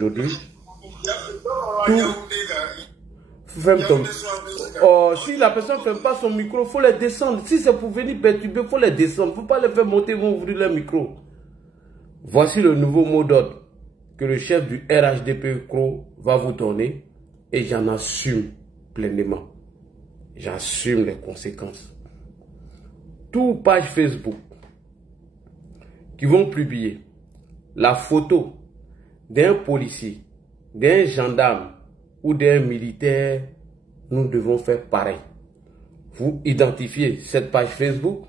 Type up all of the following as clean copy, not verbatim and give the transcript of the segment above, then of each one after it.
Aujourd'hui, ferme ton... Oh, si la personne ne ferme pas son micro, il faut les descendre. Si c'est pour venir perturber, il faut les descendre. Il ne faut pas les faire monter, ils vont ouvrir leur micro. Voici le nouveau mot d'ordre que le chef du RHDP CRO va vous donner et j'en assume pleinement. J'assume les conséquences. Toute page Facebook qui vont publier la photo d'un policier, d'un gendarme ou d'un militaire, nous devons faire pareil. Vous identifiez cette page Facebook.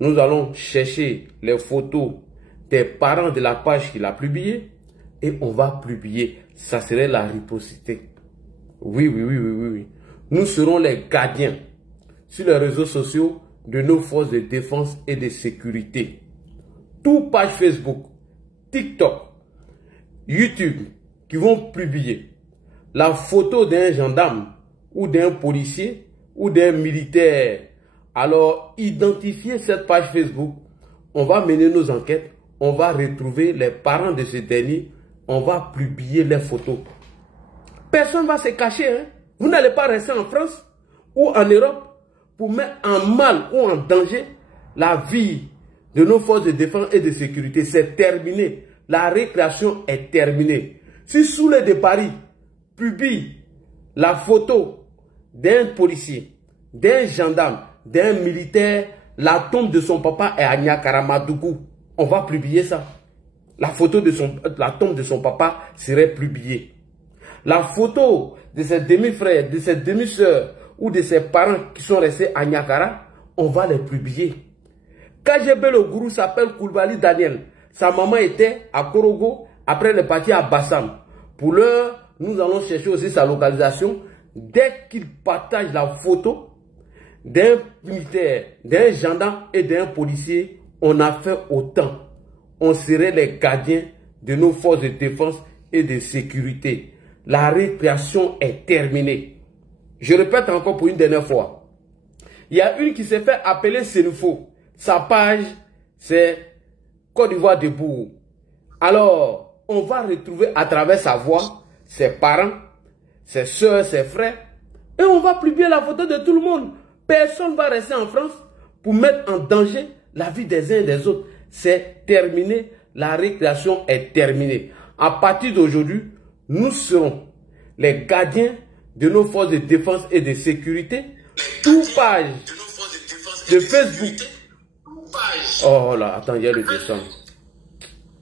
Nous allons chercher les photos des parents de la page qui l'a publiée et on va publier. Ça serait la réciprocité. Oui. Nous serons les gardiens sur les réseaux sociaux de nos forces de défense et de sécurité. Toute page Facebook, TikTok, YouTube qui vont publier la photo d'un gendarme ou d'un policier ou d'un militaire. Alors, identifiez cette page Facebook. On va mener nos enquêtes. On va retrouver les parents de ces derniers. On va publier les photos. Personne ne va se cacher. Hein? Vous n'allez pas rester en France ou en Europe pour mettre en mal ou en danger la vie de nos forces de défense et de sécurité. C'est terminé. La récréation est terminée. Si Souley de Paris publie la photo d'un policier, d'un gendarme, d'un militaire, la tombe de son papa est à Niakaramadougou, on va publier ça. La photo de la tombe de son papa serait publiée. La photo de ses demi-frères, de ses demi-sœurs ou de ses parents qui sont restés à Niakara, on va les publier. KGB le gourou s'appelle Koulibaly Daniel. Sa maman était à Korogo, après elle est partie à Bassam. Pour l'heure, nous allons chercher aussi sa localisation. Dès qu'il partage la photo d'un militaire, d'un gendarme et d'un policier, on a fait autant. On serait les gardiens de nos forces de défense et de sécurité. La récréation est terminée. Je répète encore pour une dernière fois. Il y a une qui s'est fait appeler Sénoufo. Sa page, c'est Côte d'Ivoire debout. Alors, on va retrouver à travers sa voix ses parents, ses soeurs, ses frères. Et on va publier la photo de tout le monde. Personne ne va rester en France pour mettre en danger la vie des uns et des autres. C'est terminé. La récréation est terminée. À partir d'aujourd'hui, nous serons les gardiens de nos forces de défense et de sécurité. Toute page de Facebook. Oh là, attends, il y a le descendre.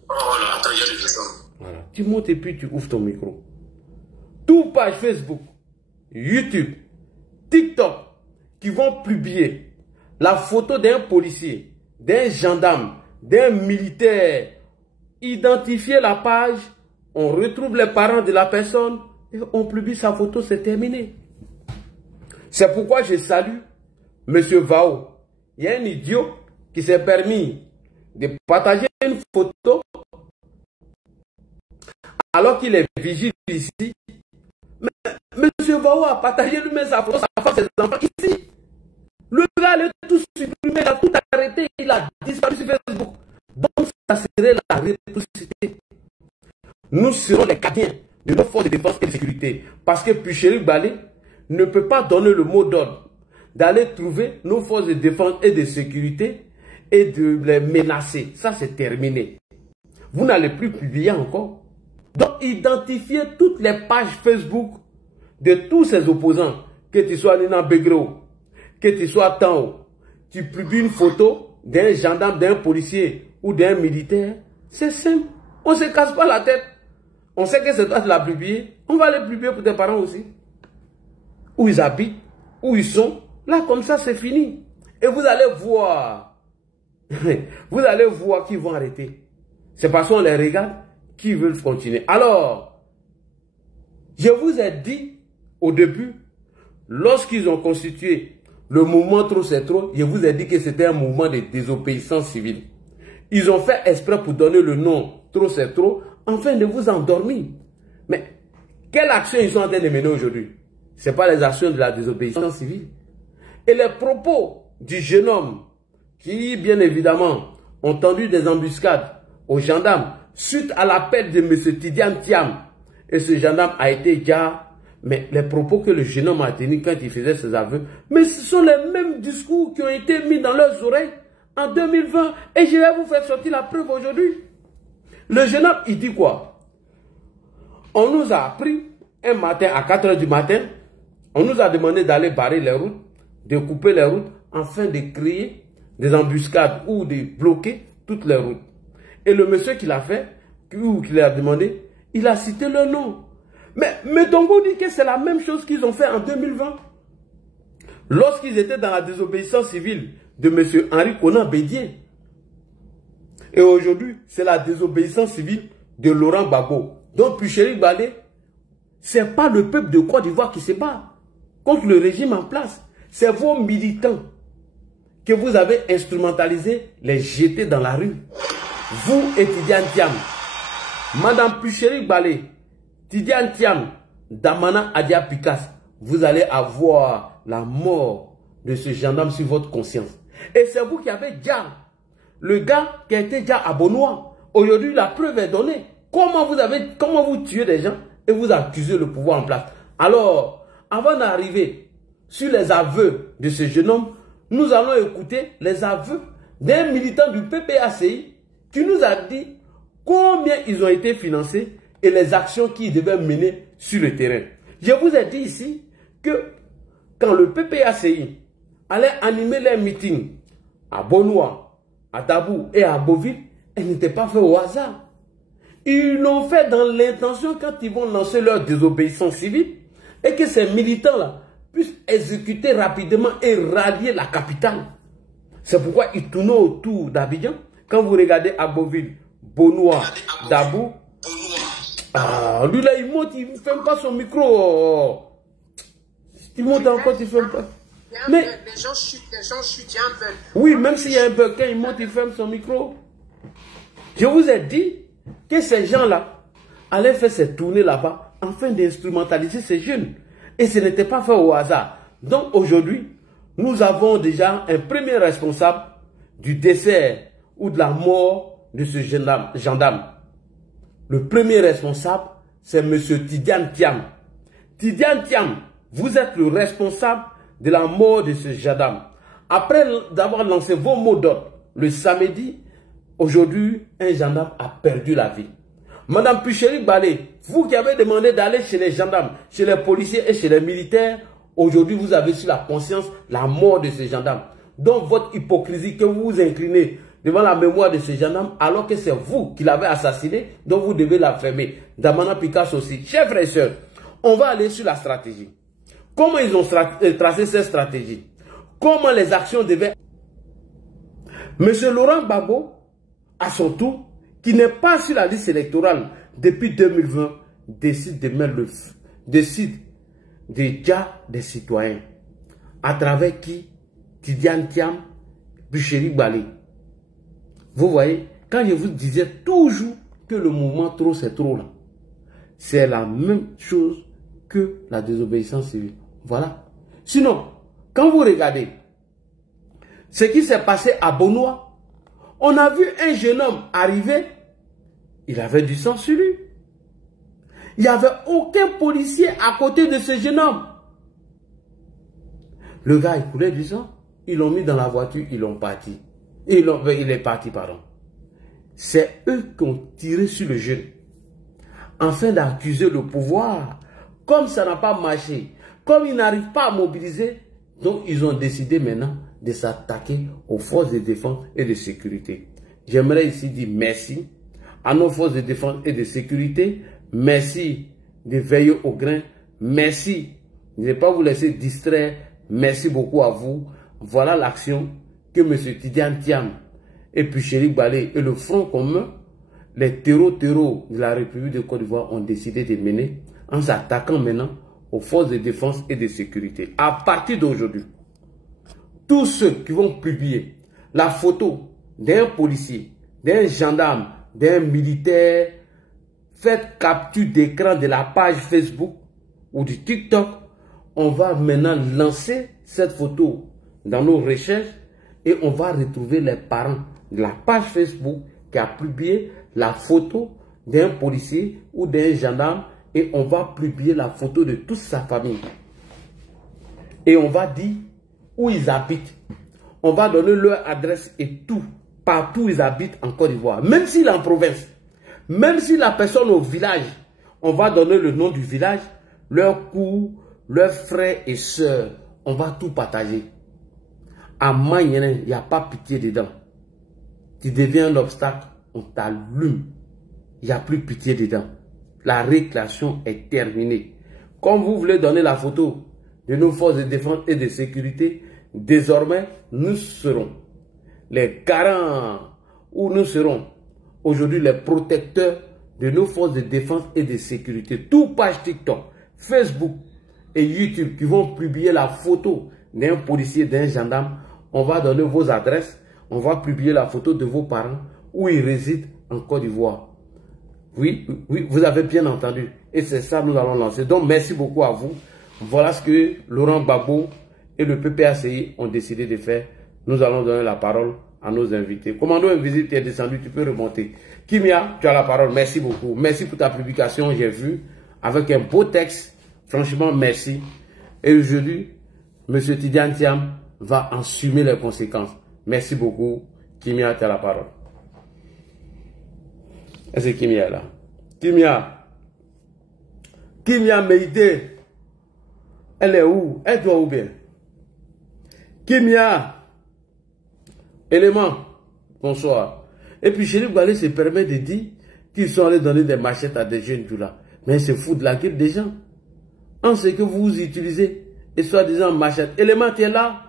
Voilà. Tu montes et puis tu ouvres ton micro. Toute page Facebook, YouTube, TikTok qui vont publier la photo d'un policier, d'un gendarme, d'un militaire. Identifier la page, on retrouve les parents de la personne et on publie sa photo, c'est terminé. C'est pourquoi je salue M. Vao. Il y a un idiot qui s'est permis de partager une photo alors qu'il est vigile ici. Mais M. Vao a partagé lui-même sa photo, sa femme, ses enfants ici. Le gars, il a tout supprimé, il a tout arrêté, il a disparu sur Facebook. Donc, ça serait la réciprocité. Nous serons les gardiens de nos forces de défense et de sécurité. Parce que Pucheri Balé ne peut pas donner le mot d'ordre d'aller trouver nos forces de défense et de sécurité et de les menacer. Ça, c'est terminé. Vous n'allez plus publier encore. Donc, identifiez toutes les pages Facebook de tous ces opposants. Que tu sois Nina Begro, que tu sois Tao. Tu publies une photo d'un gendarme, d'un policier ou d'un militaire. C'est simple. On ne se casse pas la tête. On sait que c'est toi qui l'as publié. On va les publier pour tes parents aussi. Où ils habitent, où ils sont. Là, comme ça, c'est fini. Et vous allez voir. Vous allez voir qu'ils vont arrêter. C'est parce qu'on les regarde qu'ils veulent continuer. Alors, je vous ai dit au début, lorsqu'ils ont constitué le mouvement Trop c'est trop, je vous ai dit que c'était un mouvement de désobéissance civile. Ils ont fait exprès pour donner le nom Trop c'est trop, afin de vous endormir. Mais quelle action ils sont en train de mener aujourd'hui? Ce n'est pas les actions de la désobéissance civile. Et les propos du jeune homme qui, bien évidemment, ont tendu des embuscades aux gendarmes, suite à l'appel de M. Tidiane Thiam, et ce gendarme a été déjà... Mais les propos que le jeune homme a tenus quand il faisait ses aveux, mais ce sont les mêmes discours qui ont été mis dans leurs oreilles en 2020. Et je vais vous faire sortir la preuve aujourd'hui. Le jeune homme, il dit quoi? On nous a appris un matin à 4 h du matin, on nous a demandé d'aller barrer les routes, de couper les routes, afin de créer des embuscades ou de bloquer toutes les routes. Et le monsieur qui l'a fait, ou qui l'a demandé, il a cité le nom. Mais Tongo dit que c'est la même chose qu'ils ont fait en 2020. Lorsqu'ils étaient dans la désobéissance civile de M. Henri Konan Bédié. Et aujourd'hui, c'est la désobéissance civile de Laurent Gbagbo. Donc, Puchéri Balé, ce n'est pas le peuple de Côte d'Ivoire qui se bat contre le régime en place. C'est vos militants que vous avez instrumentalisés, les jetés dans la rue. Vous et Tidiane Thiam, Madame Puchéri Balé, Tidiane Thiam, Damana Adia Pikas, vous allez avoir la mort de ce gendarme sur votre conscience. Et c'est vous qui avez déjà, le gars qui a été déjà à Bonois. Aujourd'hui, la preuve est donnée. Comment vous tuez des gens et vous accusez le pouvoir en place. Alors, avant d'arriver sur les aveux de ce jeune homme, nous allons écouter les aveux d'un militant du PPACI qui nous a dit combien ils ont été financés et les actions qu'ils devaient mener sur le terrain. Je vous ai dit ici que quand le PPACI allait animer les meetings à Bonois, à Dabou et à Beauville, elles n'étaient pas faites au hasard. Ils l'ont fait dans l'intention quand ils vont lancer leur désobéissance civile et que ces militants-là puissent exécuter rapidement et rallier la capitale. C'est pourquoi ils tournent autour d'Abidjan. Quand vous regardez à Beauville, Bonois, Dabou, lui là, il monte, il ne ferme pas son micro. Il monte encore, il ne ferme pas. Mais les gens chutent, il y a un bug. Oui, même s'il y a un bug, quand il monte, il ferme son micro. Je vous ai dit que ces gens-là allaient faire ces tournées là-bas afin d'instrumentaliser ces jeunes. Et ce n'était pas fait au hasard. Donc aujourd'hui, nous avons déjà un premier responsable du décès ou de la mort de ce gendarme. Le premier responsable, c'est M. Tidiane Thiam. Tidiane Thiam, vous êtes le responsable de la mort de ce gendarme. Après d'avoir lancé vos mots d'ordre le samedi, aujourd'hui, un gendarme a perdu la vie. Madame Puchéri Balé, vous qui avez demandé d'aller chez les gendarmes, chez les policiers et chez les militaires, aujourd'hui, vous avez sur la conscience la mort de ce gendarme. Donc, votre hypocrisie que vous vous inclinez devant la mémoire de ce gendarme, alors que c'est vous qui l'avez assassiné, donc vous devez la fermer. Damana Pikas aussi. Chers frères et sœurs, on va aller sur la stratégie. Comment ils ont tracé cette stratégie? Comment les actions devaient... Monsieur Laurent Gbagbo, à son tour, qui n'est pas sur la liste électorale depuis 2020, décide de mettre le feu, décide déjà des citoyens, à travers qui Tidiane Thiam, Puchéri Balé. Vous voyez, quand je vous disais toujours que le mouvement trop c'est trop là, c'est la même chose que la désobéissance civile. Voilà. Sinon, quand vous regardez ce qui s'est passé à Bonois, on a vu un jeune homme arriver, il avait du sang sur lui. Il n'y avait aucun policier à côté de ce jeune homme. Le gars, il coulait du sang, ils l'ont mis dans la voiture, ils l'ont parti. Il est parti, pardon. C'est eux qui ont tiré sur le jeune, afin d'accuser le pouvoir. Comme ça n'a pas marché, comme ils n'arrivent pas à mobiliser, donc ils ont décidé maintenant de s'attaquer aux forces de défense et de sécurité. J'aimerais ici dire merci à nos forces de défense et de sécurité. Merci de veiller au grain. Merci de ne pas vous laisser distraire. Merci beaucoup à vous. Voilà l'action que M. Tidiane Thiam et Puchéri Balé et le Front commun, les terreaux de la République de Côte d'Ivoire ont décidé de mener en s'attaquant maintenant aux forces de défense et de sécurité. À partir d'aujourd'hui, tous ceux qui vont publier la photo d'un policier, d'un gendarme, d'un militaire, faites capture d'écran de la page Facebook ou du TikTok. On va maintenant lancer cette photo dans nos recherches et on va retrouver les parents de la page Facebook qui a publié la photo d'un policier ou d'un gendarme et on va publier la photo de toute sa famille. Et on va dire où ils habitent. On va donner leur adresse et tout. Partout où ils habitent en Côte d'Ivoire. Même s'il est en province. Même si la personne au village. On va donner le nom du village, leurs cours, leurs frères et sœurs. On va tout partager. À Mayenne, il n'y a pas pitié dedans. Tu deviens un obstacle, on t'allume. Il n'y a plus pitié dedans. La réclamation est terminée. Comme vous voulez donner la photo de nos forces de défense et de sécurité, désormais, nous serons les garants ou nous serons aujourd'hui les protecteurs de nos forces de défense et de sécurité. Tout page TikTok, Facebook et YouTube qui vont publier la photo d'un policier, d'un gendarme, on va donner vos adresses, on va publier la photo de vos parents où ils résident en Côte d'Ivoire. Oui, oui, vous avez bien entendu. Et c'est ça que nous allons lancer. Donc, merci beaucoup à vous. Voilà ce que Laurent Gbagbo et le PPACI ont décidé de faire. Nous allons donner la parole à nos invités. Commando Invisible, tu es descendu, tu peux remonter. Kimia, tu as la parole. Merci beaucoup. Merci pour ta publication, j'ai vu, avec un beau texte. Franchement, merci. Et aujourd'hui, M. Tidiane Thiam va assumer les conséquences. Merci beaucoup. Kimia, tu as la parole. Est-ce que Kimia est là? Kimia Meïté. Elle est où? Elle doit où bien? Kimia. Élément. Bonsoir. Et puis Chérif Gallé se permet de dire qu'ils sont allés donner des machettes à des jeunes tout là. Mais c'est fou de la gueule des gens. En ce que vous utilisez, et soi-disant machette. Élément, tu es là?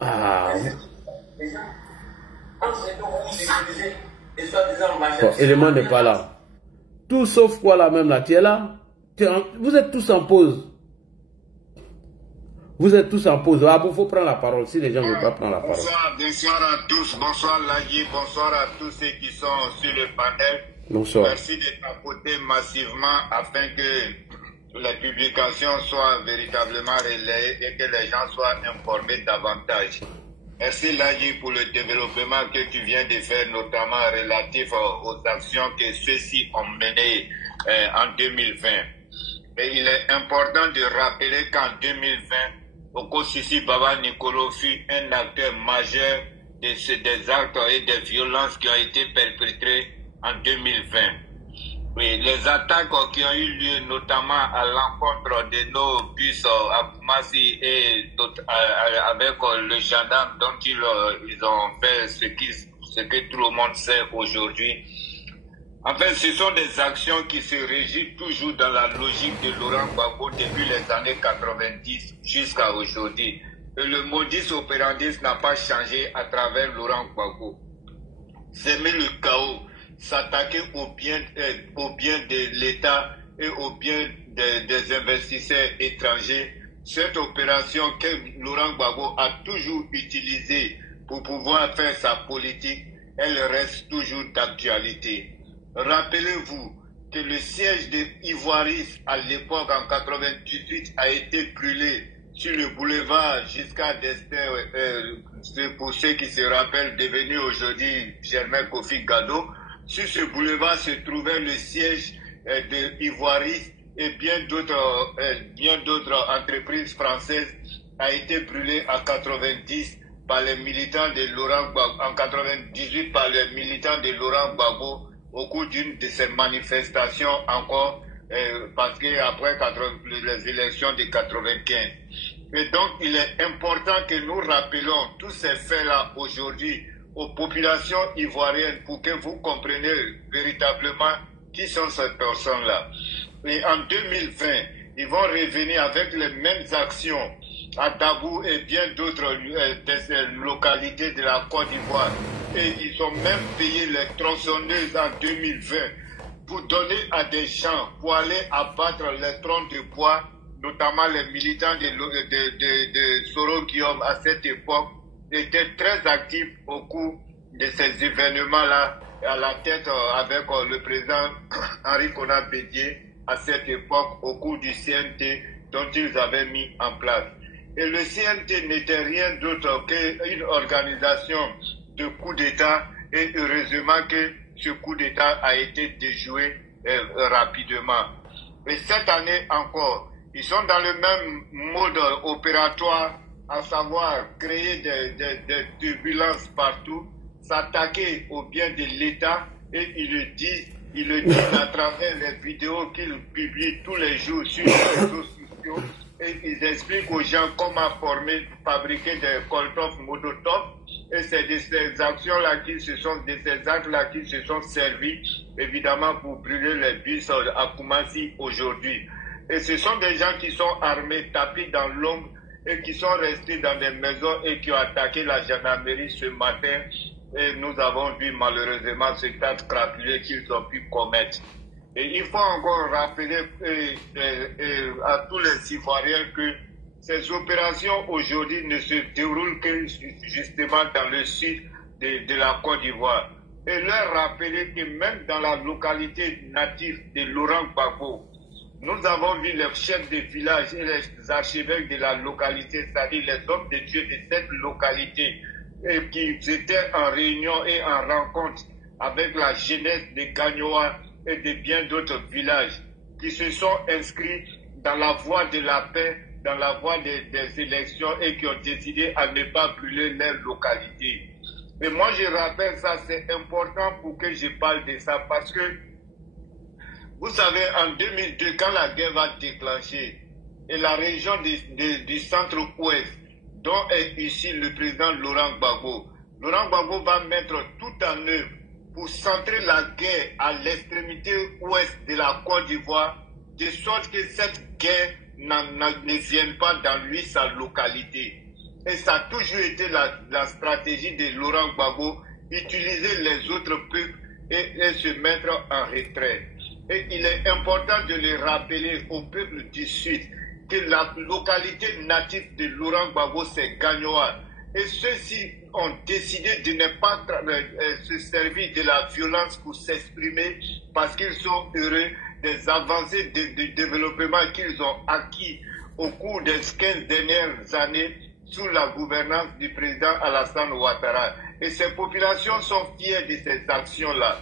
Ah. Bon, élément n'est pas là. Tout sauf quoi là même là, tu es là? Vous êtes tous en pause. Vous êtes tous en pause. Ah, il faut prendre la parole si les gens ne veulent pas prendre la parole. Bonsoir à tous. Bonsoir Lagui. Bonsoir à tous ceux qui sont sur le panel. Bonsoir. Merci de tapoter massivement afin que les publications soient véritablement relayées et que les gens soient informés davantage. Merci Lagui pour le développement que tu viens de faire, notamment relatif aux actions que ceux-ci ont menées en 2020. Et il est important de rappeler qu'en 2020, Okosisi Baba Nicolo fut un acteur majeur des actes et des violences qui ont été perpétrés en 2020. Oui, les attaques qui ont eu lieu notamment à l'encontre de nos bus à Koumassi et avec le gendarme dont ils ont fait ce que tout le monde sait aujourd'hui. En fait, ce sont des actions qui se régissent toujours dans la logique de Laurent Gbagbo depuis les années 90 jusqu'à aujourd'hui. Et le modus operandi n'a pas changé à travers Laurent Gbagbo. Semer le chaos, s'attaquer au bien de l'État et au bien des investisseurs étrangers. Cette opération que Laurent Gbagbo a toujours utilisée pour pouvoir faire sa politique, elle reste toujours d'actualité. Rappelez-vous que le siège de Ivoiris à l'époque en 98 a été brûlé sur le boulevard jusqu'à Destin, pour ceux qui se rappellent, devenu aujourd'hui Germain Kofi Gado. Sur ce boulevard se trouvait le siège de Ivoiris et bien d'autres entreprises françaises a été brûlé en 90 par les militants de Laurent Gbagbo, en 98 par les militants de Laurent Gbagbo au cours d'une de ces manifestations encore, parce qu'après les élections de 95. Et donc, il est important que nous rappelons tous ces faits-là aujourd'hui aux populations ivoiriennes pour que vous compreniez véritablement qui sont ces personnes-là. Et en 2020, ils vont revenir avec les mêmes actions à Dabou et bien d'autres localités de la Côte d'Ivoire. Et ils ont même payé les tronçonneuses en 2020 pour donner à des gens pour aller abattre les troncs de bois, notamment les militants de Soro Guillaume à cette époque étaient très actifs au cours de ces événements-là, à la tête avec le président Henri Konan Bédié à cette époque au cours du CNT dont ils avaient mis en place. Et le CNT n'était rien d'autre qu'une organisation de coup d'État et heureusement que ce coup d'État a été déjoué rapidement. Et cette année encore, ils sont dans le même mode opératoire, à savoir créer des turbulences partout, s'attaquer au bien de l'État, et il le dit à travers les vidéos qu'il publie tous les jours sur les réseaux sociaux, et ils expliquent aux gens comment fabriquer des Koltov, Molotov, et c'est de ces actions-là de ces actes-là qui se sont servis, évidemment, pour brûler les bus à Koumassi aujourd'hui. Et ce sont des gens qui sont armés, tapis dans l'ombre, et qui sont restés dans des maisons et qui ont attaqué la gendarmerie ce matin. Et nous avons vu malheureusement ce acte crapuleux qu'ils ont pu commettre. Et il faut encore rappeler à tous les Ivoiriens que ces opérations aujourd'hui ne se déroulent que justement dans le sud de la Côte d'Ivoire. Et leur rappeler que même dans la localité native de Laurent Gbagbo, nous avons vu les chefs de village et les archevêques de la localité, c'est-à-dire les hommes de Dieu de cette localité, et qui étaient en réunion et en rencontre avec la jeunesse de Gagnoa et de bien d'autres villages, qui se sont inscrits dans la voie de la paix, dans la voie des élections, et qui ont décidé à ne pas brûler leur localité. Et moi je rappelle ça, c'est important pour que je parle de ça, parce que vous savez, en 2002, quand la guerre va déclencher, et la région du centre-ouest, dont est ici le président Laurent Gbagbo va mettre tout en œuvre pour centrer la guerre à l'extrémité ouest de la Côte d'Ivoire, de sorte que cette guerre ne vienne pas dans lui, sa localité. Et ça a toujours été la stratégie de Laurent Gbagbo, utiliser les autres peuples et se mettre en retrait. Et il est important de le rappeler au peuple du Sud que la localité native de Laurent Gbagbo, c'est Gagnoa. Et ceux-ci ont décidé de ne pas se servir de la violence pour s'exprimer parce qu'ils sont heureux des avancées de développement qu'ils ont acquis au cours des 15 dernières années sous la gouvernance du président Alassane Ouattara. Et ces populations sont fières de ces actions-là.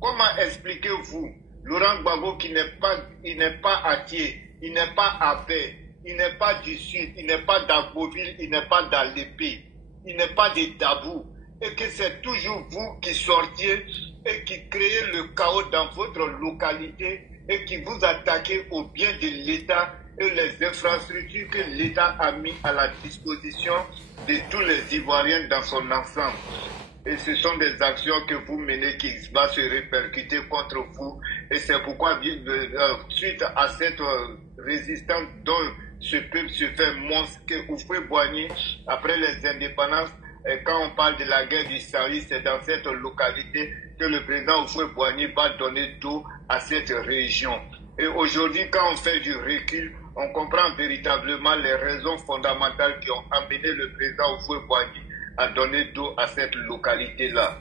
Comment expliquez-vous Laurent Gbagbo qui n'est pas Atié, il n'est pas Apé, il n'est pas du Sud, il n'est pas d'Agboville, il n'est pas d'Alépé, il n'est pas de Dabou, et que c'est toujours vous qui sortiez et qui créez le chaos dans votre localité et qui vous attaquez au bien de l'État et les infrastructures que l'État a mis à la disposition de tous les Ivoiriens dans son ensemble. Et ce sont des actions que vous menez qui vont se répercuter contre vous. Et c'est pourquoi, suite à cette résistance dont ce peuple se fait monstre, que Houphouët-Boigny, après les indépendances, quand on parle de la guerre du Sahel, c'est dans cette localité que le président Houphouët-Boigny va donner dos à cette région. Et aujourd'hui, quand on fait du recul, on comprend véritablement les raisons fondamentales qui ont amené le président Houphouët-Boigny à donner dos à cette localité-là.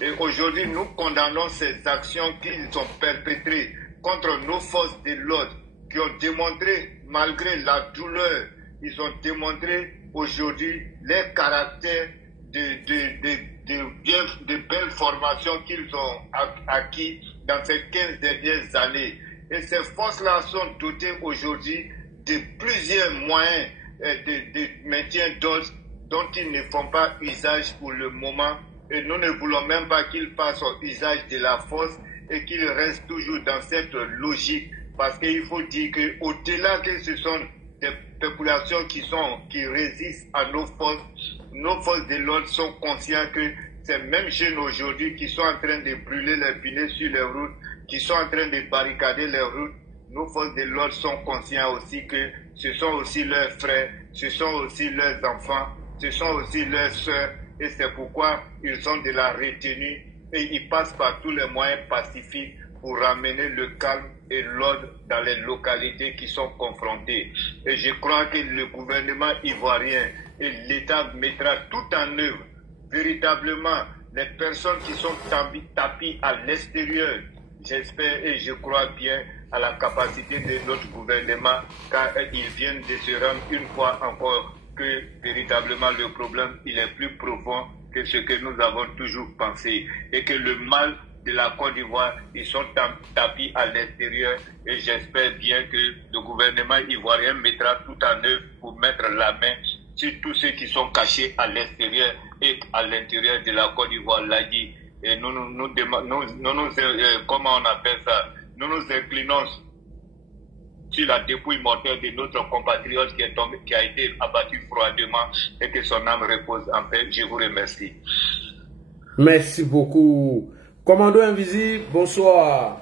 Et aujourd'hui, nous condamnons ces actions qu'ils ont perpétrées contre nos forces de l'ordre, qui ont démontré, malgré la douleur, ils ont démontré aujourd'hui les caractères de belles formations qu'ils ont acquis dans ces 15 dernières années. Et ces forces-là sont dotées aujourd'hui de plusieurs moyens de maintien d'ordre dont ils ne font pas usage pour le moment. Et nous ne voulons même pas qu'ils fassent usage de la force et qu'ils restent toujours dans cette logique. Parce qu'il faut dire qu'au-delà que ce sont des populations qui résistent à nos forces de l'ordre sont conscients que ces mêmes jeunes aujourd'hui qui sont en train de brûler les pneus sur les routes, qui sont en train de barricader les routes, nos forces de l'ordre sont conscients aussi que ce sont aussi leurs frères, ce sont aussi leurs enfants, ce sont aussi leurs sœurs, et c'est pourquoi ils ont de la retenue et ils passent par tous les moyens pacifiques pour ramener le calme et l'ordre dans les localités qui sont confrontées. Et je crois que le gouvernement ivoirien et l'État mettra tout en œuvre, véritablement, les personnes qui sont tapies à l'extérieur. J'espère et je crois bien à la capacité de notre gouvernement, car ils viennent de se rendre une fois encore que véritablement le problème il est plus profond que ce que nous avons toujours pensé, et que le mal de la Côte d'Ivoire, ils sont tapis à l'extérieur et j'espère bien que le gouvernement ivoirien mettra tout en œuvre pour mettre la main sur tous ceux qui sont cachés à l'extérieur et à l'intérieur de la Côte d'Ivoire, l'a dit. Et nous comment on appelle ça, nous nous inclinons sur la dépouille mortelle de notre compatriote qui a été abattu froidement et que son âme repose en paix. Je vous remercie. Merci beaucoup. Commando Invisible, bonsoir.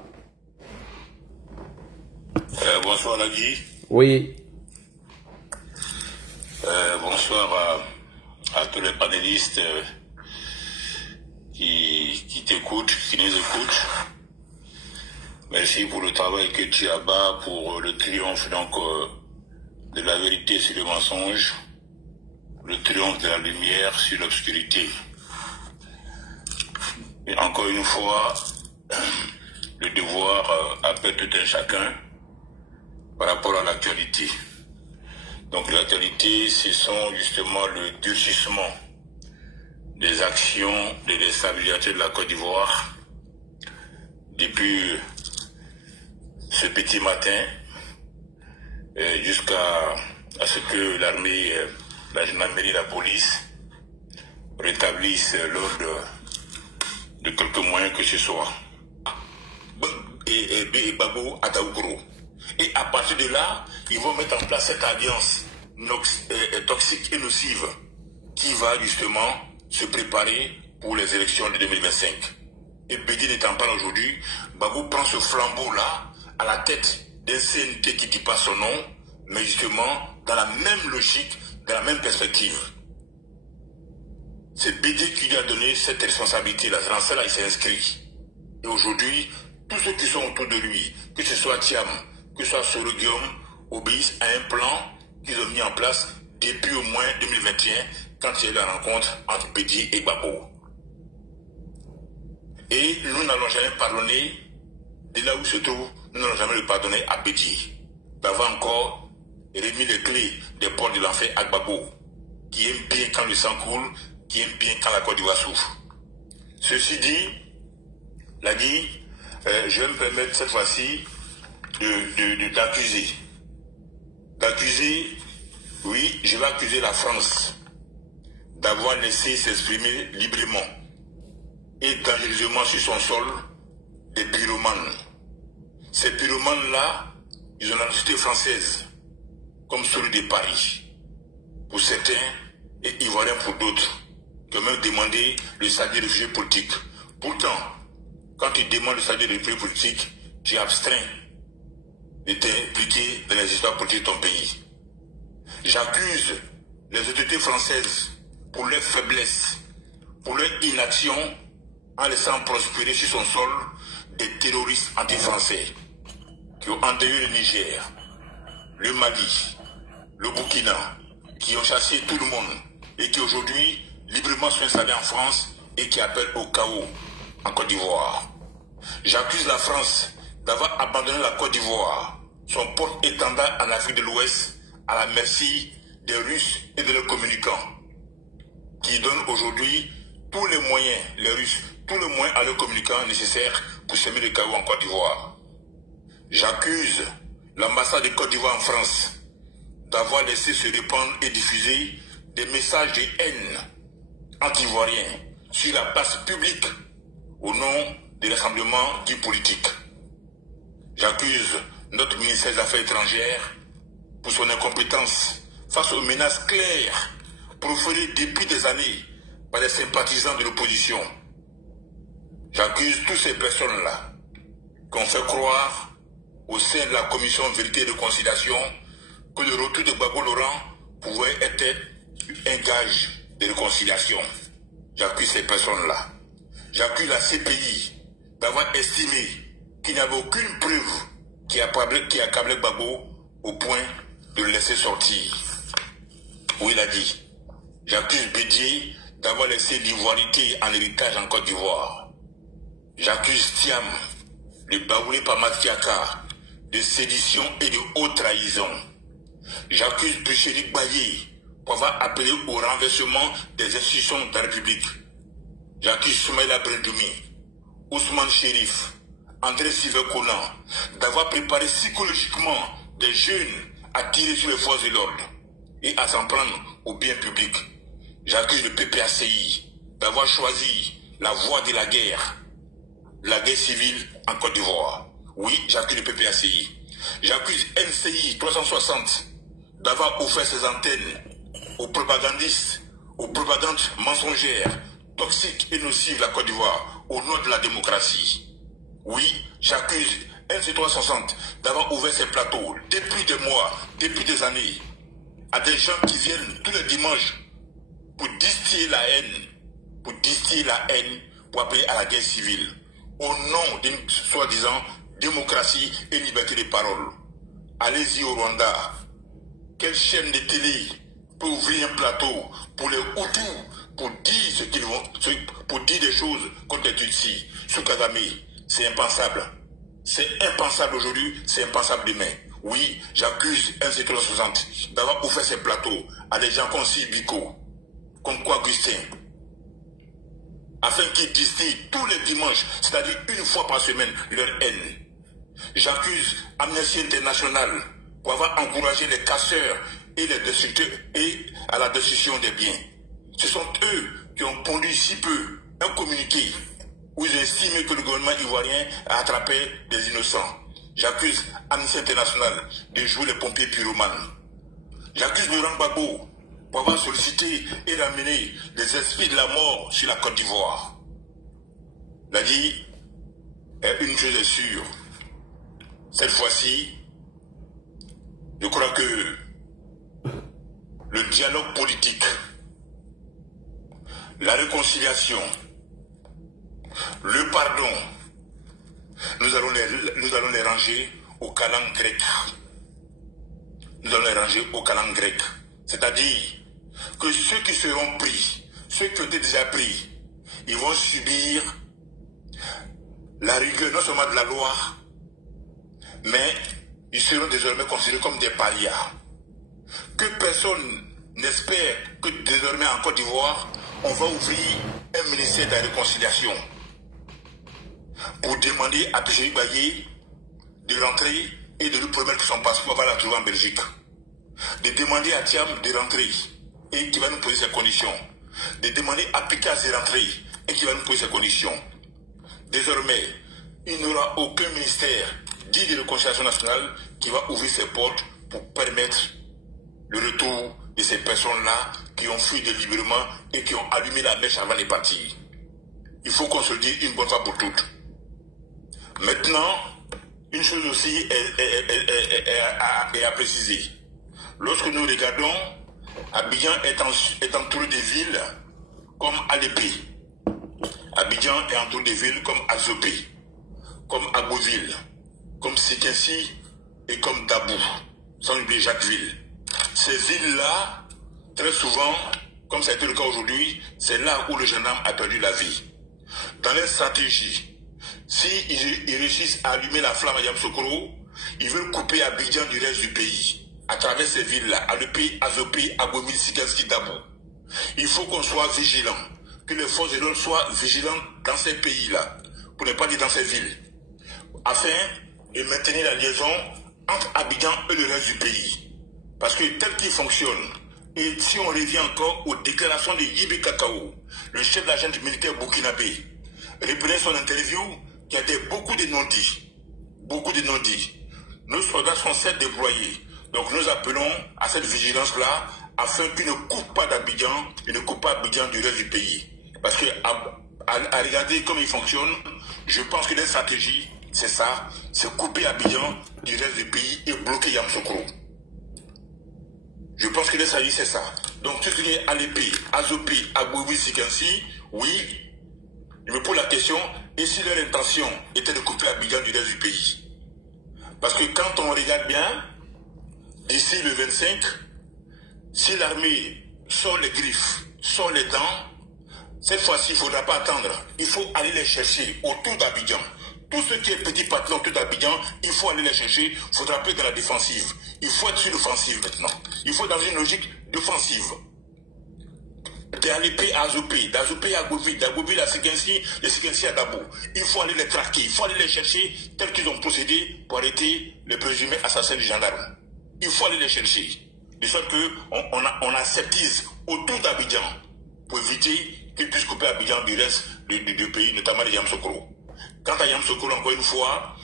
Bonsoir Nagui. Oui. Bonsoir à tous les panélistes qui t'écoutent, qui nous écoutent. Merci pour le travail que tu as bas pour le triomphe donc de la vérité sur le mensonge, le triomphe de la lumière sur l'obscurité. Et encore une fois, le devoir appelle tout un chacun par rapport à l'actualité. Donc l'actualité, ce sont justement le durcissement des actions de déstabilisation de la Côte d'Ivoire depuis ce petit matin jusqu'à ce que l'armée, la gendarmerie, la police rétablissent l'ordre de quelques moyens que ce soit. Et Babo Ataougro. Et à partir de là, ils vont mettre en place cette alliance toxique et nocive qui va justement se préparer pour les élections de 2025. Et Bédi n'étant pas là aujourd'hui, Babo prend ce flambeau-là à la tête d'un CNT qui ne dit pas son nom, mais justement dans la même logique, dans la même perspective. C'est Bédi qui lui a donné cette responsabilité-là. C'est dans celle-là il s'est inscrit. Et aujourd'hui, tous ceux qui sont autour de lui, que ce soit Thiam, que ce soit Soro Guillaume, obéissent à un plan qu'ils ont mis en place depuis au moins 2021, quand il y a eu la rencontre entre Bédi et Gbagbo. Et nous n'allons jamais pardonner, de là où se trouve, nous n'allons jamais le pardonner à Bédi, d'avoir encore remis les clés des portes de l'enfer à Gbagbo, qui aime bien quand le sang coule, qui aime bien quand la Côte d'Ivoire souffre. Ceci dit, je vais me permettre cette fois-ci d'accuser, oui, je vais accuser la France d'avoir laissé s'exprimer librement et dangereusement sur son sol des pyromanes. Ces pyromanes-là, ils ont la nationalité française, comme celui de Paris, pour certains, et ivoiriens pour d'autres, qui ont même demandé le statut de réfugié politique. Pourtant, quand tu demandes le statut de réfugié politique, tu es abstrait de t'impliquer dans les histoires politiques de ton pays. J'accuse les autorités françaises pour leur faiblesse, pour leur inaction, en laissant prospérer sur son sol des terroristes anti-français qui ont endeuillé le Niger, le Mali, le Burkina, qui ont chassé tout le monde et qui aujourd'hui librement sont installés en France et qui appellent au chaos en Côte d'Ivoire. J'accuse la France d'avoir abandonné la Côte d'Ivoire, son porte-étendard en Afrique de l'Ouest, à la merci des Russes et de leurs communicants, qui donnent aujourd'hui tous les moyens, les Russes, tous les moyens à leurs communicants nécessaires pour semer le chaos en Côte d'Ivoire. J'accuse l'ambassade de Côte d'Ivoire en France d'avoir laissé se répandre et diffuser des messages de haine anti-ivoiriens sur la place publique au nom des rassemblements dits politiques. J'accuse notre ministère des Affaires étrangères pour son incompétence face aux menaces claires proférées depuis des années par les sympathisants de l'opposition. J'accuse toutes ces personnes-là qui ont fait croire au sein de la commission Vérité et Réconciliation que le retour de Gbagbo Laurent pouvait être un gage de réconciliation. J'accuse ces personnes-là. J'accuse la CPI d'avoir estimé qu'il n'y avait aucune preuve qui accablait Gbagbo au point de le laisser sortir. Où il a dit, j'accuse Bédié d'avoir laissé l'ivoirité en héritage en Côte d'Ivoire. J'accuse Thiam, le baoulé par Matiaka, de sédition et de haute trahison. J'accuse Péchérik Baye pour avoir appelé au renversement des institutions de la République. J'accuse Soumaïla Brendoumi Ousmane Chérif, André Sylvain Conan, d'avoir préparé psychologiquement des jeunes à tirer sur les forces de l'ordre et à s'en prendre au bien public. J'accuse le PPACI d'avoir choisi la voie de la guerre civile en Côte d'Ivoire. Oui, j'accuse le PPACI. J'accuse NCI 360 d'avoir offert ses antennes aux propagandistes, aux propagandes mensongères, toxiques et nocives de la Côte d'Ivoire, au nom de la démocratie. Oui, j'accuse NCI 360 d'avoir ouvert ses plateaux depuis des mois, depuis des années, à des gens qui viennent tous les dimanches pour distiller la haine, pour appeler à la guerre civile, au nom d'une soi-disant démocratie et liberté de parole. Allez-y au Rwanda. Quelle chaîne de télé peut ouvrir un plateau pour les Hutus, pour dire ce qu'ils vont, pour dire des choses contre les Tutsis, sous Kagame? C'est impensable. C'est impensable aujourd'hui, c'est impensable demain. Oui, j'accuse NCI 360 d'avoir ouvert ces plateaux à des gens comme Sibiko, comme quoi Augustin, afin qu'ils distillent tous les dimanches, c'est-à-dire une fois par semaine, leur haine. J'accuse Amnesty International pour avoir encouragé les casseurs et les destructeurs et à la destruction des biens. Ce sont eux qui ont pondu si peu un communiqué où ils estiment que le gouvernement ivoirien a attrapé des innocents. J'accuse Amnesty International de jouer les pompiers pyromanes. J'accuse Laurent Gbagbo pour avoir sollicité et ramené des esprits de la mort sur la Côte d'Ivoire. La dit, une chose est sûre, cette fois-ci, je crois que le dialogue politique, la réconciliation, le pardon, nous allons les ranger au calan grec. Nous allons les ranger au calan grec. C'est-à-dire que ceux qui seront pris, ceux qui ont été déjà pris, ils vont subir la rigueur non seulement de la loi, mais ils seront désormais considérés comme des parias. Que personne n'espère que désormais en Côte d'Ivoire, on va ouvrir un ministère de la réconciliation pour demander à Péché Baye de rentrer et de lui promettre que son passeport va la trouver en Belgique. De demander à Thiam de rentrer et qui va nous poser ses conditions. De demander à Picasso de rentrer et qui va nous poser ses conditions. Désormais, il n'y aura aucun ministère dit de réconciliation nationale qui va ouvrir ses portes pour permettre le retour de ces personnes-là qui ont fui délibérément et qui ont allumé la mèche avant de partir. Il faut qu'on se le dise une bonne fois pour toutes. Maintenant, une chose aussi est à préciser. Lorsque nous regardons, Abidjan est entouré de villes comme Alépé. Abidjan est entouré de villes comme Azopé, comme Agouville, comme Sikensi et comme Dabou, sans oublier Jacquesville. Ces villes-là, très souvent, comme ça a été le cas aujourd'hui, c'est là où le jeune homme a perdu la vie. Dans les stratégies, s'ils réussissent à allumer la flamme à Yamoussoukro, ils veulent couper Abidjan du reste du pays. À travers ces villes-là, Alépé, Azopé, Agouville, Sikensi, Dabou. Il faut qu'on soit vigilant, que les forces de l'ordre soient vigilantes dans ces pays-là, pour ne pas dire dans ces villes, afin de maintenir la liaison entre Abidjan et le reste du pays. Parce que tel qu'il fonctionne, et si on revient encore aux déclarations de Yibé Kakao, le chef de l'agence militaire burkinabé, reprenait son interview qui avait beaucoup de non-dits. Beaucoup de non-dits. Nos soldats sont certes déployés. Donc nous appelons à cette vigilance-là afin qu'ils ne coupent pas d'Abidjan et ne coupent pas Abidjan du reste du pays. Parce que à regarder comment il fonctionne, je pense que la stratégie, c'est ça, c'est couper Abidjan du reste du pays et bloquer Yamoussoukro. Je pense que la stratégie, c'est ça. Donc tout ce qui est Alépé, Azopé, Agouville, Sikensi, oui, je me pose la question, et si leur intention était de couper Abidjan du reste du pays? Parce que quand on regarde bien, d'ici le 25, si l'armée sort les griffes, sort les dents, cette fois-ci, il ne faudra pas attendre. Il faut aller les chercher autour d'Abidjan. Tout ce qui est petit patelin autour d'Abidjan, il faut aller les chercher. Il faudra plus dans la défensive. Il faut être sur l'offensive maintenant. Il faut dans une logique d'offensive. d'Alépé à Azopé, d'Azopé à Goville, d'Agoville à Séquenci, de Séquenci à Dabo. Il faut aller les traquer, il faut aller les chercher tels qu'ils ont procédé pour arrêter les présumés assassins du gendarme. Il faut aller les chercher. De sorte qu'on aseptise autour d'Abidjan pour éviter qu'ils puissent couper Abidjan du reste du pays, notamment les Yamoussoukro. Quant à Yamoussoukro, encore une fois,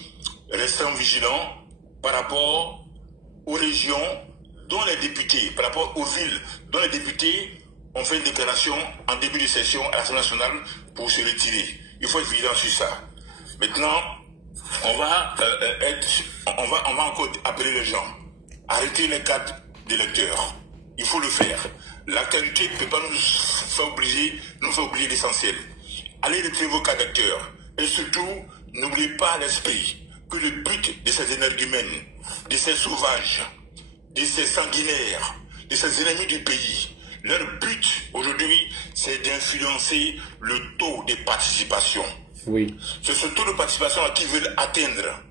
restons vigilants par rapport aux régions dont les députés, par rapport aux villes dont les députés ont fait une déclaration en début de session à l'Assemblée nationale pour se retirer. Il faut être vigilant sur ça. Maintenant, on va encore appeler les gens. Arrêtez les cartes d'électeurs. Il faut le faire. L'actualité ne peut pas nous faire oublier l'essentiel. Allez retirer vos cartes d'électeurs. Et surtout, n'oubliez pas à l'esprit que le but de ces énergumènes, de ces sauvages, de ces sanguinaires, de ces ennemis du pays, leur but aujourd'hui, c'est d'influencer le taux de participation. Oui. C'est ce taux de participation qu'ils veulent atteindre.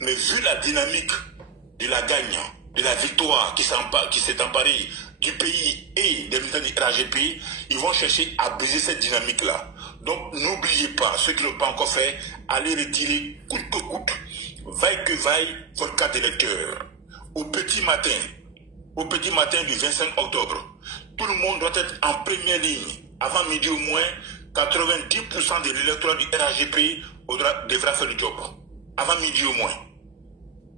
Mais vu la dynamique de la gagne, de la victoire qui s'est emparée du pays et des militants du RAGP, ils vont chercher à briser cette dynamique-là. Donc n'oubliez pas, ceux qui ne l'ont pas encore fait, allez retirer coûte que coûte, vaille que vaille, votre carte d'électeur. Au petit matin du 25 octobre, tout le monde doit être en première ligne. Avant midi au moins, 90% de l'électorat du RAGP devra faire le job. Avant midi au moins.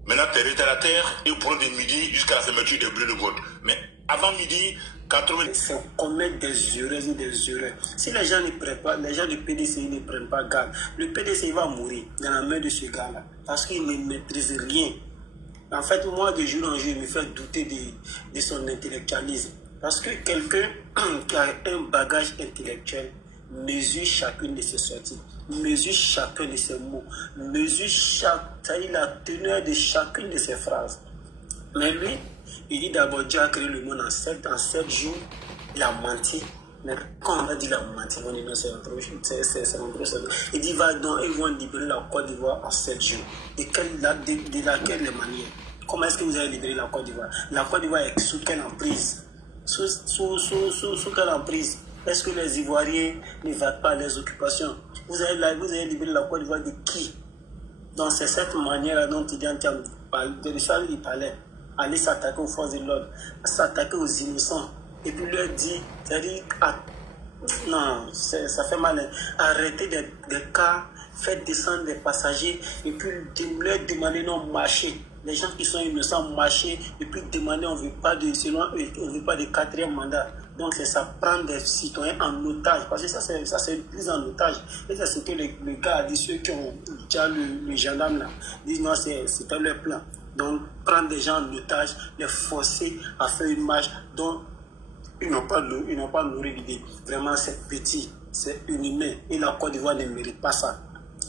Maintenant, tu es retardataire et vous prenez de midi jusqu'à la fermeture des bureaux de vote. Mais avant midi, 80... Il faut commettre des erreurs et des erreurs. Si les gens ne prennent pas, les gens du PDCI ne prennent pas garde, le PDCI va mourir dans la main de ce gars-là. Parce qu'il ne maîtrise rien. En fait, moi, de jour en jour, il me fait douter de son intellectualisme. Parce que quelqu'un qui a un bagage intellectuel mesure chacune de ses sorties, mesure chacun de ses mots, mesure la teneur de chacune de ses phrases. Mais lui, il dit d'abord Dieu a créé le monde en 7 jours, il a menti. Mais quand on a dit il a menti, on dit non, c'est un projet. Il dit va donc, ils vont libérer la Côte d'Ivoire en 7 jours. De laquelle manière? Comment est-ce que vous allez libérer la Côte d'Ivoire? La Côte d'Ivoire est sous quelle emprise? Sous quelle emprise? Est-ce que les Ivoiriens ne vont pas les occupations? Vous allez libérer la Côte d'Ivoire de qui? Donc c'est cette manière dont il dit en termes de salle du palais, aller s'attaquer aux forces de l'ordre, s'attaquer aux innocents, et puis leur dire, c'est-à-dire, non, ça fait mal, arrêtez des cas, faites descendre des passagers, et puis leur demander non marcher. Les gens qui sont innocents marcher, et puis demander, on ne veut pas de, selon eux, on ne veut pas de 4e mandat. Donc c'est ça, prendre des citoyens en otage, parce que ça c'est une prise en otage. Et c'est ce que le gars a dit, ceux qui ont déjà le gendarme là, disent non, c'était leur plan. Donc prendre des gens en otage, les forcer à faire une marche dont ils n'ont pas nourri l'idée. Vraiment c'est petit, c'est inhumain. Et la Côte d'Ivoire ne mérite pas ça.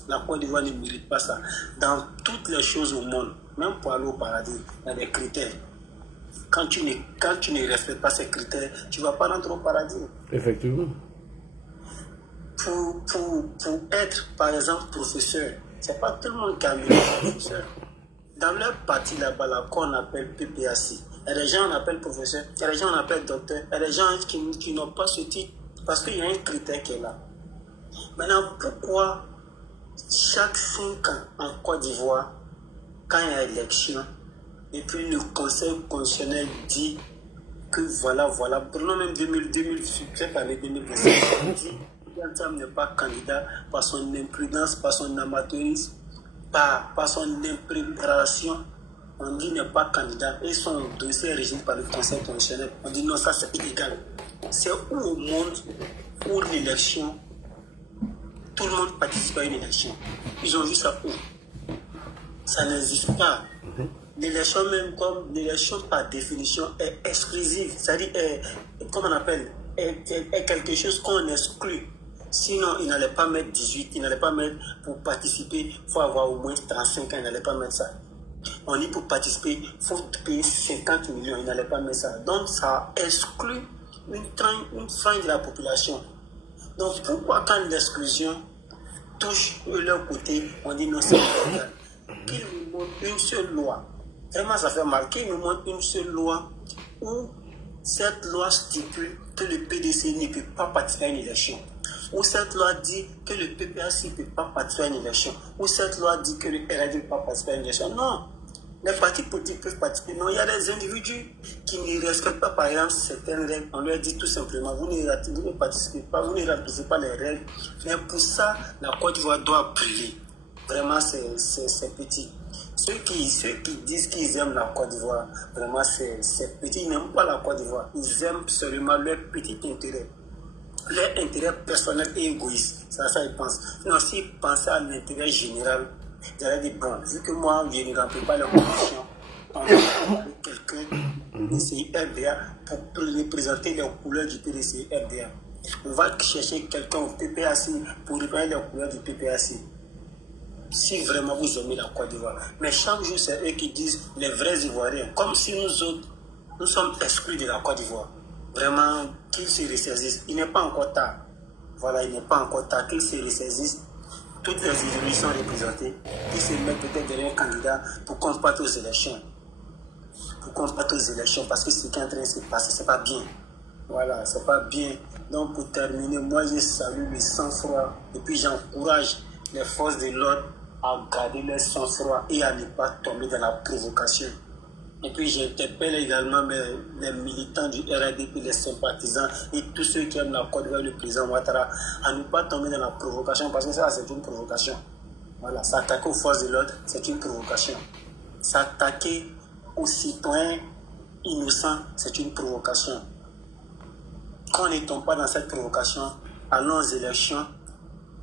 La Côte d'Ivoire ne mérite pas ça. Dans toutes les choses au monde, même pour aller au paradis, il y a des critères. Quand tu ne respectes pas ces critères, tu ne vas pas rentrer au paradis. Effectivement. Pour être, par exemple, professeur, ce n'est pas tout le monde qui a mis professeur. Dans leur partie là-bas, là, qu'on appelle PPAC, il y a des gens qu'on appelle professeur, il y a des gens qu'on appelle docteur, il y a des gens qui n'ont pas ce titre, parce qu'il y a un critère qui est là. Maintenant, pourquoi chaque 5 ans en Côte d'Ivoire, quand il y a élection, et puis le Conseil constitutionnel dit que voilà, prenons même cette année 2017, il dit que n'est pas candidat par son imprudence, par son amateurisme, par son impréparation. On dit n'est pas candidat et son dossier est régi par le Conseil constitutionnel. On dit non, ça c'est illégal. C'est où au monde où l'élection, tout le monde participe à une élection. Ils ont vu ça où? Ça n'existe pas. L'élection même, comme l'élection par définition est exclusive, c'est-à-dire, comment on appelle, est quelque chose qu'on exclut. Sinon, il n'allait pas mettre 18, il n'allait pas mettre pour participer, il faut avoir au moins 35 ans, il n'allait pas mettre ça. On dit pour participer, il faut payer 50 millions, il n'allait pas mettre ça. Donc, ça exclut une frange de la population. Donc, pourquoi quand l'exclusion touche leur côté, on dit non, c'est illégal. Qu'il nous montre une seule loi. Vraiment, ça fait mal. Qu'il nous montre une seule loi où cette loi stipule que le PDC ne peut pas participer à une élection. Ou cette loi dit que le PPAC ne peut pas participer à une élection. Ou cette loi dit que le RAD ne peut pas participer à une élection. Non. Les partis politiques peuvent participer. Non, il y a des individus qui ne respectent pas, par exemple, certaines règles. On leur dit tout simplement, vous ne participez pas, vous ne remplissez pas les règles. Mais pour ça, la Côte d'Ivoire doit briller. Vraiment, c'est petit. Ceux qui disent qu'ils aiment la Côte d'Ivoire, vraiment, c'est petit. Ils n'aiment pas la Côte d'Ivoire. Ils aiment seulement leur petit intérêt. Leur intérêt personnel et égoïste. C'est à ça qu'ils pensent. Sinon, s'ils pensaient à l'intérêt général, j'allais dire, bon, vu que moi, je ne remplis pas les conditions, on va avec quelqu'un du CIRDA pour représenter les couleurs du PDC-RDA. On va chercher quelqu'un au PPAC pour représenter les couleurs du PPAC. Si vraiment vous aimez la Côte d'Ivoire. Mais chaque jour, c'est eux qui disent les vrais Ivoiriens. Comme si nous autres, nous sommes exclus de la Côte d'Ivoire. Vraiment, qu'ils se ressaisissent. Il n'est pas encore tard. Voilà, il n'est pas encore tard. Qu'ils se ressaisissent. Toutes les idéologies sont représentées. Qu'ils se mettent peut-être derrière un candidat pour qu'on parte aux élections. Pour qu'on parte aux élections. Parce que ce qui est en train de se passer, c'est pas bien. Voilà, c'est pas bien. Donc, pour terminer, moi, je salue le sang-froid. Et puis, j'encourage les forces de l'ordre à garder leur sang-froid et à ne pas tomber dans la provocation. Et puis j'interpelle également les militants du RADP, les sympathisants et tous ceux qui aiment la Côte d'Ivoire, le président Ouattara, à ne pas tomber dans la provocation, parce que ça, c'est une provocation. Voilà, s'attaquer aux forces de l'ordre, c'est une provocation. S'attaquer aux citoyens innocents, c'est une provocation. Quand on ne tombe pas dans cette provocation, allons aux élections.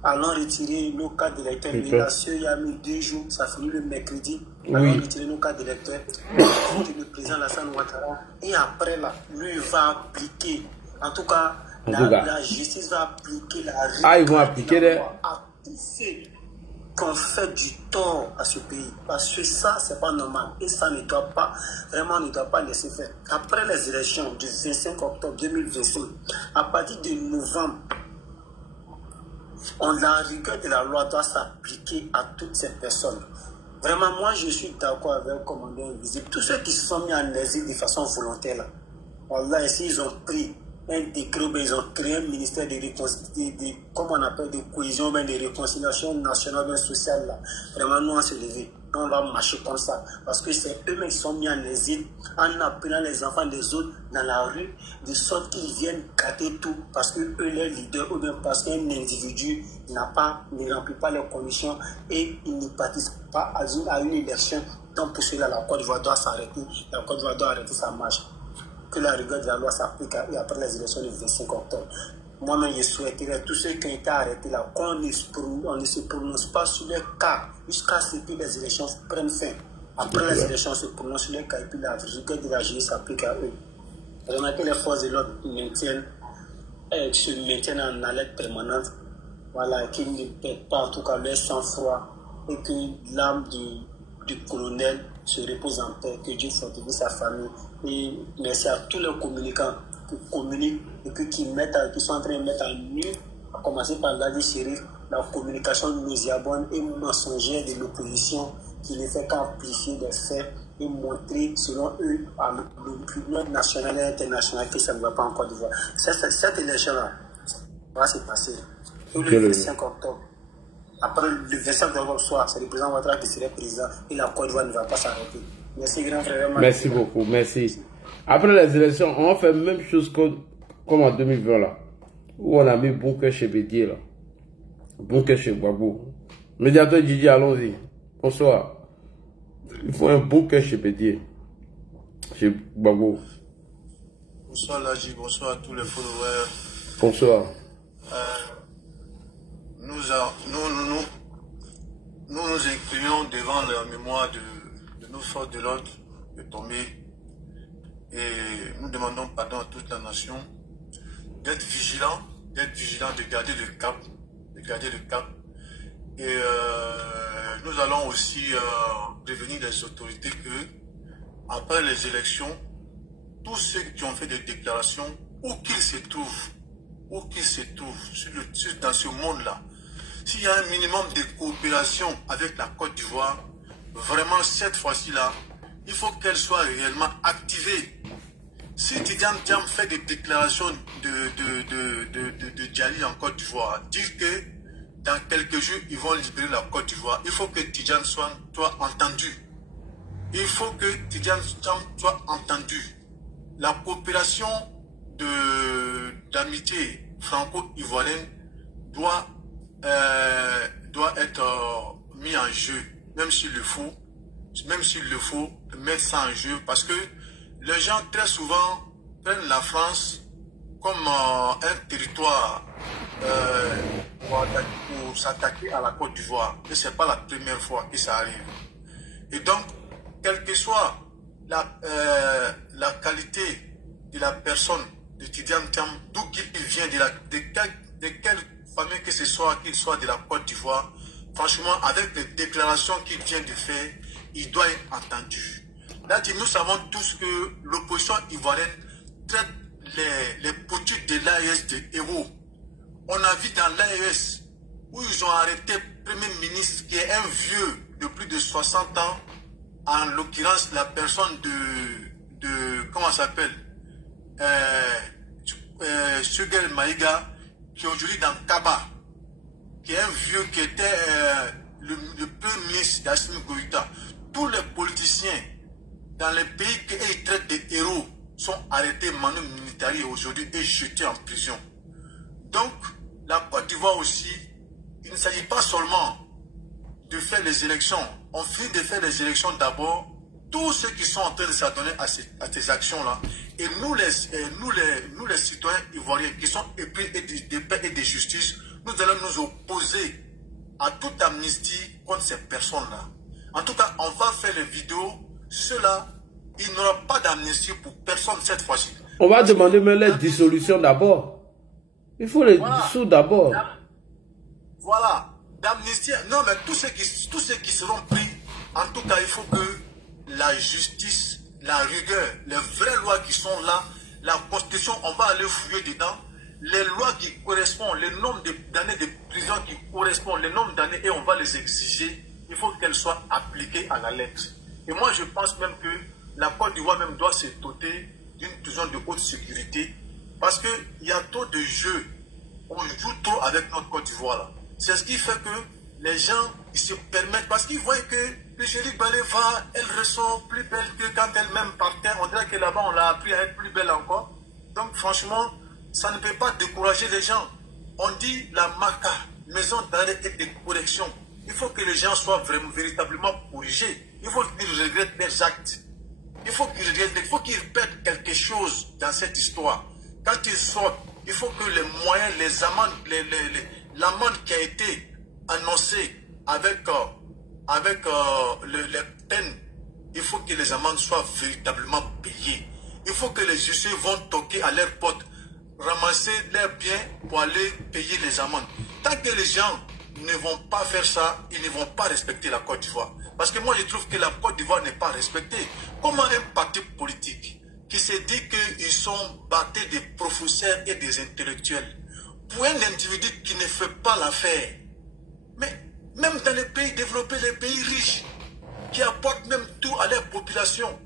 Allons retirer nos cartes d'électeurs. Il y a mis 2 jours, ça finit le mercredi. Allons retirer nos cartes d'électeurs. Le président Alassane Ouattara. Et après, là, lui va appliquer. En tout cas, la justice va appliquer la règle. Ah, ils vont appliquer les. Qu'on fait du tort à ce pays. Parce que ça, c'est pas normal. Et ça ne doit pas, vraiment, ne doit pas laisser faire. Après les élections du 25 octobre 2025, à partir de novembre, la rigueur de la loi doit s'appliquer à toutes ces personnes. Vraiment, moi, je suis d'accord avec le commandant invisible. Tous ceux qui se sont mis en exil de façon volontaire, là, voilà, ici, ils ont pris un décret, ils ont créé un ministère comme on appelle, de cohésion, de réconciliation nationale et sociale. Là. Vraiment, nous, on s'est levé. On va marcher comme ça. Parce que c'est eux-mêmes qui sont mis en exil en appelant les enfants des autres dans la rue, de sorte qu'ils viennent gâter tout. Parce que eux, leurs leaders, ou bien parce qu'un individu ne remplit pas les conditions et il ne participe pas à une élection. Donc pour cela, la Côte d'Ivoire doit s'arrêter. La Côte d'Ivoire doit arrêter sa marche. Que la rigueur de la loi s'applique après les élections du 25 octobre. Moi-même, je souhaiterais tous ceux qui ont été arrêtés là, qu'on ne se prononce pas sur leur cas jusqu'à ce que les élections prennent fin. Après les élections, on se prononce sur leur cas et puis la rigueur de la justice s'applique à eux. Vraiment que les forces de l'ordre se maintiennent en alerte permanente, voilà, qu'ils ne perdent pas en tout cas leur sang-froid et que l'âme du colonel se repose en paix, que Dieu fortifie sa famille. Et merci à tous les communicants qui communiquent et puis qui sont en train de mettre en nu, à commencer par Ladi Chérif, la communication nauséabonde et mensongère de l'opposition qui ne fait qu'amplifier des faits et montrer, selon eux, à l'opinion nationale et internationale que ça ne va pas en Côte d'Ivoire. Cette élection-là va se passer le 25 octobre. Après le 25 octobre soir, c'est le président Ouattara qui serait président et la Côte d'Ivoire ne va pas s'arrêter. Merci, grand frère. Merci beaucoup, merci. Après les élections, on fait la même chose comme en 2020 là, où on a mis Bunker chez Bédier là, Bunker chez Gbagbo. Médiateur Didi, allons-y. Bonsoir. Il faut un Bunker chez Bédier, chez Gbagbo. Bonsoir Laji, bonsoir à tous les followers. Bonsoir. Nous nous inclinons devant la mémoire de nos forces de l'ordre de tomber. Et nous demandons pardon à toute la nation d'être vigilants, de garder le cap, Et nous allons aussi prévenir les autorités que, après les élections, tous ceux qui ont fait des déclarations, où qu'ils se trouvent, dans ce monde-là, s'il y a un minimum de coopération avec la Côte d'Ivoire, vraiment cette fois-ci-là, il faut qu'elle soit réellement activée. si Tidjane Thiam fait des déclarations de Djali en Côte d'Ivoire, dire que dans quelques jours, ils vont libérer la Côte d'Ivoire, il faut que Tidjane soit entendu. Il faut que Tidjane Thiam soit entendu. La coopération d'amitié franco-ivoirienne doit être mis en jeu, même s'il le faut mettre ça en jeu, parce que les gens très souvent prennent la France comme un territoire pour s'attaquer à la Côte d'Ivoire. Et ce n'est pas la première fois que ça arrive. Et donc, quelle que soit la qualité de la personne de Tidjane Thiam, d'où qu'il vient, de quelle famille que ce soit, qu'il soit de la Côte d'Ivoire, franchement, avec les déclarations qu'il vient de faire, il doit être entendu. Là, nous savons tous que l'opposition ivoirienne traite les politiques de l'AES de héros. On a vu dans l'AES où ils ont arrêté le Premier ministre qui est un vieux de plus de 60 ans, en l'occurrence la personne de comment ça s'appelle, Sugar Maïga, qui est aujourd'hui dans Kaba, qui est un vieux qui était le Premier ministre d'Assimi Goïta. Tous les politiciens dans les pays qu'ils traitent de héros sont arrêtés manu militari aujourd'hui et jetés en prison. Donc, la Côte d'Ivoire aussi, il ne s'agit pas seulement de faire les élections. On finit de faire les élections d'abord. Tous ceux qui sont en train de s'adonner à ces actions-là, et nous les citoyens ivoiriens qui sont épris de paix et de justice, nous allons nous opposer à toute amnistie contre ces personnes-là. En tout cas, on va faire les vidéos. Cela, il n'y aura pas d'amnistie pour personne cette fois-ci. On va demander même la dissolution d'abord. Il faut les dissoudre d'abord. Voilà. D'amnistie. Non, mais tous ceux qui seront pris, en tout cas, il faut que la justice, la rigueur, les vraies lois qui sont là, la Constitution, on va aller fouiller dedans. Les lois qui correspondent, le nombre d'années de prison qui correspondent, le nombre d'années, et on va les exiger. Il faut qu'elles soient appliquées à la lettre. Et moi, je pense même que la Côte d'Ivoire même doit se doter d'une prison de haute sécurité, parce qu'il y a trop de jeux. On joue trop avec notre Côte d'Ivoire. C'est ce qui fait que les gens ils se permettent, parce qu'ils voient que l'Égérie Baléva, elle ressort plus belle que quand elle-même partait. On dirait que là-bas, on l'a appris à être plus belle encore. Donc, franchement, ça ne peut pas décourager les gens. On dit la MACA, maison d'arrêt et de correction. Il faut que les gens soient véritablement corrigés. Il faut qu'ils regrettent leurs actes. Il faut qu'ils répètent quelque chose dans cette histoire. Quand ils sortent, il faut que les moyens, les amendes, l'amende qui a été annoncée avec les peines, il faut que les amendes soient véritablement payées. Il faut que les justices vont toquer à leur porte, ramasser leurs biens pour aller payer les amendes. Tant que les gens ne vont pas faire ça, ils ne vont pas respecter la Côte d'Ivoire. Parce que moi, je trouve que la Côte d'Ivoire n'est pas respectée. Comment un parti politique qui se dit qu'ils sont battus des professeurs et des intellectuels, pour un individu qui ne fait pas l'affaire, mais même dans les pays développés, les pays riches, qui apportent même tout à leur population,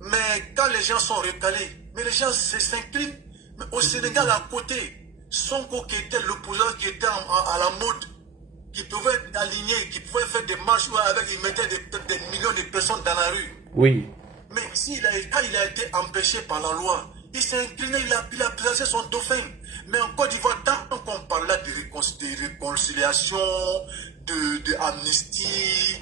mais quand les gens sont recalés, mais les gens s'inclinent. Mais au Sénégal, à côté, Sonko qui était l'opposant, qui était à la mode, qui pouvait aligner, qui pouvait faire des marches avec, il mettait des millions de personnes dans la rue. Oui. Mais quand il a été empêché par la loi, il s'est incliné, il a placé son dauphin. Mais en Côte d'Ivoire, tant qu'on parlait de réconciliation, d'amnistie,